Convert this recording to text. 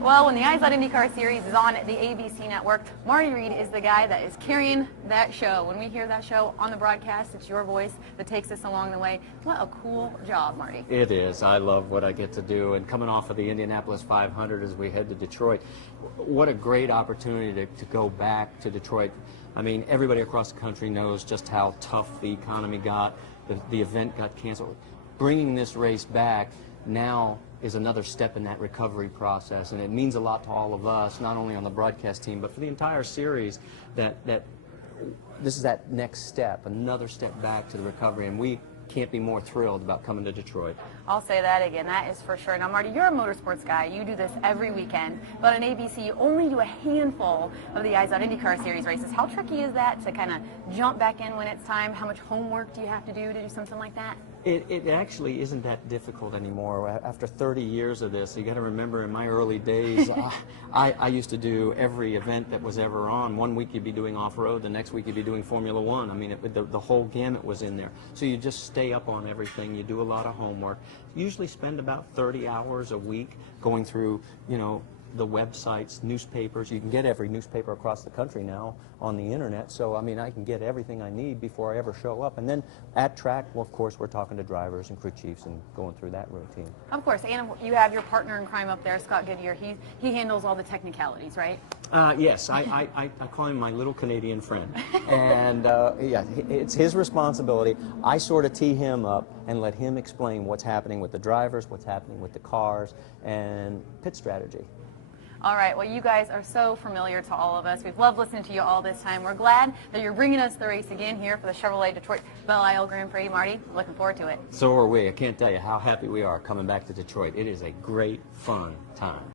Well, when the IZOD IndyCar Series is on the ABC network, Marty Reid is the guy that is carrying that show. When we hear that show on the broadcast, it's your voice that takes us along the way. What a cool job, Marty. It is. I love what I get to do. And coming off of the Indianapolis 500 as we head to Detroit, what a great opportunity to go back to Detroit. I mean, everybody across the country knows just how tough the economy got. The event got canceled. Bringing this race back now is another step in that recovery process, and it means a lot to all of us, not only on the broadcast team, but for the entire series, that this is that next step, another step back to the recovery, and we can't be more thrilled about coming to Detroit. I'll say that again, that is for sure. Now, Marty, you're a motorsports guy. You do this every weekend, but on ABC, you only do a handful of the IZOD IndyCar Series races. How tricky is that to kind of jump back in when it's time? How much homework do you have to do something like that? It actually isn't that difficult anymore. After 30 years of this, you got to remember, in my early days, I used to do every event that was ever on. One week you'd be doing off-road, the next week you'd be doing Formula One. I mean, the whole gamut was in there. So you just stay up on everything. You do a lot of homework. Usually spend about 30 hours a week going through, you know, the websites, newspapers. You can get every newspaper across the country now on the internet, so I mean, I can get everything I need before I ever show up. And then at track, well, of course, we're talking to drivers and crew chiefs and going through that routine. Of course, and you have your partner in crime up there, Scott Goodyear. He handles all the technicalities, right? Yes, I call him my little Canadian friend, and yeah, it's his responsibility. I sort of tee him up and let him explain what's happening with the drivers, what's happening with the cars, and pit strategy. All right, well, you guys are so familiar to all of us. We've loved listening to you all this time. We're glad that you're bringing us the race again here for the Chevrolet Detroit Belle Grand Prix. Marty, looking forward to it. So are we. I can't tell you how happy we are coming back to Detroit. It is a great, fun time.